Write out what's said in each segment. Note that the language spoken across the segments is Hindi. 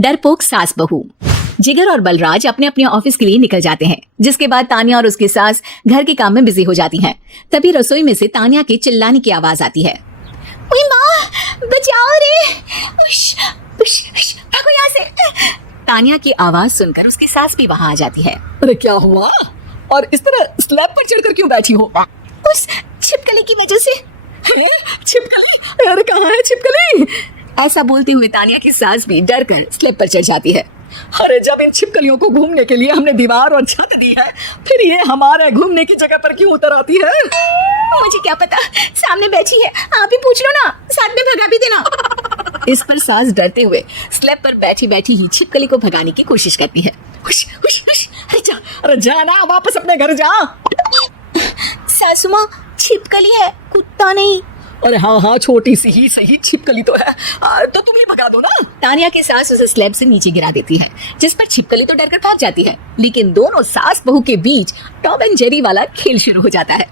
डरपोक सास बहू। जिगर और बलराज अपने अपने ऑफिस के लिए निकल जाते हैं, जिसके बाद तानिया और उसकी सास घर के काम में बिजी हो जाती हैं। तभी रसोई में से तानिया के चिल्लाने की आवाज आती है। ओए माँ, बचाओ रे, उश, उश, उश, भागो यहाँ से। तानिया की आवाज सुनकर उसकी सास भी वहाँ आ जाती है। अरे क्या हुआ? और इस तरह स्लैब पर चढ़कर क्यों बैठी हो? उस छिपकली की वजह से। छिपकली? अरे कहाँ है छिपकली? ऐसा बोलते हुए तानिया की सास भी डर कर स्लैब पर चढ़ जाती है। अरे जब इन छिपकलियों को घूमने के लिए हमने दीवार और छत दी है, फिर ये हमारे घूमने की जगह पर क्यों उतर आती है? मुझे क्या पता, सामने बैठी है, आप ही पूछ लो ना, साथ में भगा भी देना। इस पर सास डरते हुए स्लैब पर बैठी बैठी ही छिपकली को भगाने की कोशिश करती है। हुश, हुश, हुश, अरे जा ना, वापस अपने घर जा। सासू माँ, छिपकली है, कुत्ता नहीं। अरे हाँ, छोटी सी ही सही छिपकली तो है, तो तुम ही भगा दो ना। तानिया की सास उसे स्लैब से नीचे गिरा देती है, जिस पर छिपकली तो डरकर भाग जाती है, लेकिन दोनों सास बहू के बीच टॉम एंड जेरी वाला खेल शुरू हो जाता है।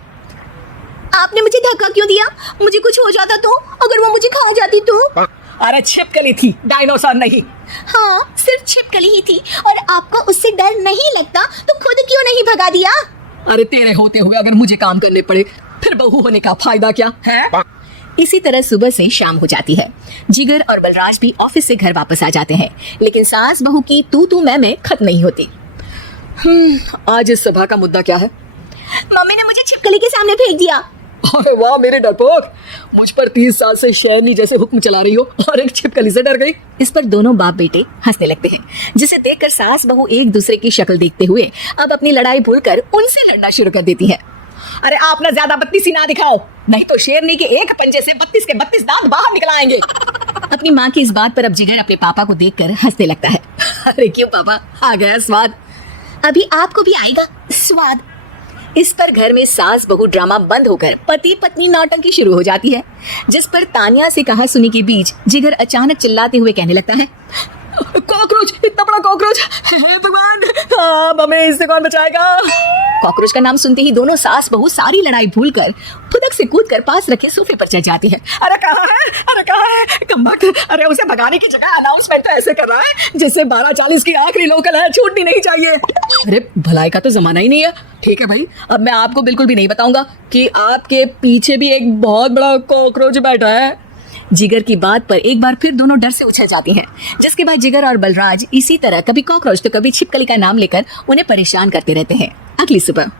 आपने मुझे धक्का क्यों दिया? मुझे कुछ हो जाता तो? अगर वो मुझे खा जाती तो? अरे छिपकली थी, डायनासोर नहीं। हाँ, सिर्फ छिपकली ही थी, और आपको उससे डर नहीं लगता तो खुद क्यों नहीं भगा दिया? अरे तेरे होते हुए अगर मुझे काम करने पड़े, फिर बहू होने का फायदा क्या है? इसी तरह सुबह से शाम हो जाती है। जिगर और बलराज भी ऑफिस से घर वापस आ जाते हैं, लेकिन सास बहू की तू मैं खत्म नहीं होती। आज इस सभा का मुद्दा क्या है? मम्मी ने मुझे छिपकली के सामने फेंक दिया। अरे वाह मेरे डरपोक, मुझ पर 30 साल से शेरनी जैसे हुक्म चला रही हो और एक छिपकली से डर गई। इस पर दोनों बाप बेटे हंसने लगते हैं, जिसे देखकर सास बहू एक दूसरे की शक्ल देखते हुए अब अपनी लड़ाई भूलकर उनसे लड़ना शुरू कर देती है। अरे आप ना ज्यादा बत्तीसी ना दिखाओ, नहीं तो शेरनी के एक पंजे से 32 के 32 दांत बाहर निकल आएंगे। अपनी माँ की इस बात पर अब जिगर अपने पापा को देखकर हंसने लगता है। अरे क्यों पापा, आ गया स्वाद? अभी आपको भी आएगा स्वाद। इस पर घर में सास बहू ड्रामा बंद होकर पति पत्नी नौटंकी शुरू हो जाती है, जिस पर तानिया से कहा सुनी के बीच जिगर अचानक चिल्लाते हुए कहने लगता है। कॉकरोच, इतना बड़ा कॉकरोच, हे भगवान, हमें इससे कौन बचाएगा? कॉकरोच का नाम सुनते ही दोनों सास बहू सारी लड़ाई भूलकर फुदक से कूदकर पास रखे सोफे पर चढ़ जाती है। अरे कहाँ है, अरे कहाँ है कम्बख्त? अरे उसे भगाने की जगह अनाउंसमेंट तो ऐसे कर रहा है जैसे 12:40 की आखिरी लोकल है, छूटनी नहीं चाहिए। अरे भलाई का तो जमाना ही नहीं है। ठीक है भाई, अब मैं आपको बिल्कुल भी नहीं बताऊंगा कि आपके पीछे भी एक बहुत बड़ा कॉकरोच बैठा है। जिगर की बात पर एक बार फिर दोनों डर से उछल जाती हैं, जिसके बाद जिगर और बलराज इसी तरह कभी कॉकरोच तो कभी छिपकली का नाम लेकर उन्हें परेशान करते रहते हैं। अगली सुबह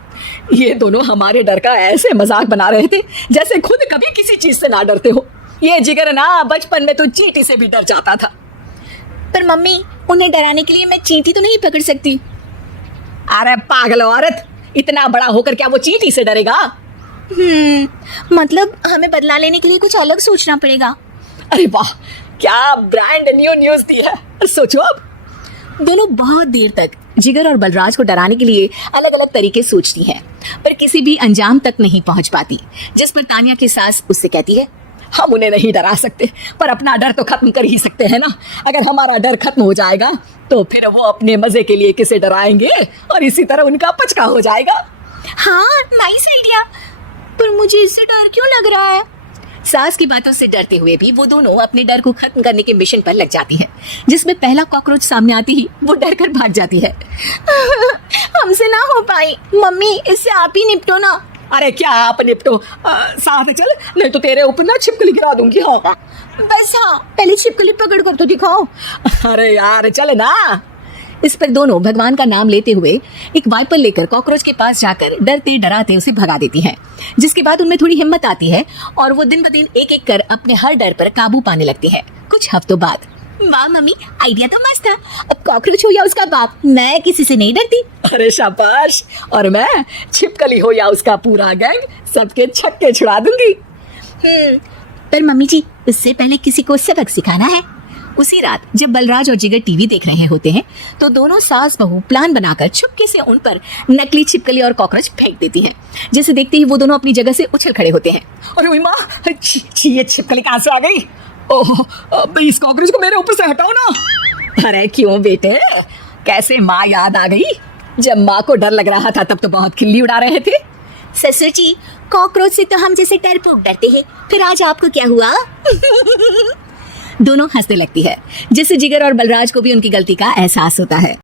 ये दोनों हमारे डर का ऐसे मजाक बना रहे थे जैसे खुद कभी किसी चीज से ना डरते हो। ये जिगर ना बचपन में तो चींटी से भी डर जाता था। पर मम्मी, उन्हें डराने के लिए मैं चींटी तो नहीं पकड़ सकती। अरे पागल औरत, इतना बड़ा होकर क्या वो चींटी से डरेगा? मतलब हमें बदला लेने के लिए कुछ अलग सोचना पड़ेगा। अरे वाह, क्या ब्रांड न्यू न्यूज दी है। सोचो अब। दोनों बहुत देर तक जिगर और बलराज को डराने के लिए अलग अलग तरीके सोचती हैं, पर किसी भी अंजाम तक नहीं पहुंच पाती, जिस पर तानिया की सास उससे कहती है। हम उन्हें नहीं डरा सकते, पर अपना डर तो खत्म कर ही सकते हैं ना। अगर हमारा डर खत्म हो जाएगा तो फिर वो अपने मजे के लिए किसे डराएंगे और इसी तरह उनका पचका हो जाएगा। हाँ, नाइस आइडिया, पर मुझे इससे डर क्यों लग रहा है? सास की बातों से डरते हुए भी वो दोनों अपने डर को खत्म करने के मिशन पर लग जाती हैं, जिसमें पहला कॉकरोच सामने आती ही वो डर कर भाग जाती है। हमसे ना हो पाई मम्मी, इससे आप ही निपटो ना। अरे क्या आप निपटो, साथ चल, नहीं तो तेरे ऊपर ना छिपकली गिरा दूंगी। हाँ बस, हाँ पहले छिपकली पकड़ कर तो दिखाओ। अरे यार चल ना। इस पर दोनों भगवान का नाम लेते हुए एक वाइपर लेकर कॉकरोच के पास जाकर डरते डराते उसे भगा देती हैं, जिसके बाद उनमें थोड़ी हिम्मत आती है और वो दिन ब दिन एक एक कर अपने हर डर पर काबू पाने लगती है। कुछ हफ्तों बाद, वाह मम्मी, आइडिया तो मस्त था। अब कॉकरोच हो या उसका बाप, मैं किसी से नहीं डरती। अरे शाबाश। और मैं छिपकली हो या उसका पूरा गैंग, सबके छक्के छुड़ा दूंगी। पर मम्मी जी, उससे पहले किसी को सबक सिखाना है। उसी रात जब बलराज और जिगर टीवी देख रहे होते हैं, तो दोनों सास बहू प्लान बनाकर चुपके से उन पर नकली छिपकली और कॉकरोच फेंक देती हैं, जिसे देखते ही वो दोनों अपनी जगह से उछल खड़े होते हैं। अरे माँ, ये छिपकली कहाँ से आ गई? ओह, इस कॉकरोच को मेरे ऊपर से हटाओ ना। अरे क्यों बेटे, कैसे माँ याद आ गई? जब माँ को डर लग रहा था तब तो बहुत खिल्ली उड़ा रहे थे। ससुर जी, कॉकरोच से तो हम जैसे डरपोक डरते हैं, फिर आज आपको क्या हुआ? दोनों हंसने लगती है, जिससे जिगर और बलराज को भी उनकी गलती का एहसास होता है।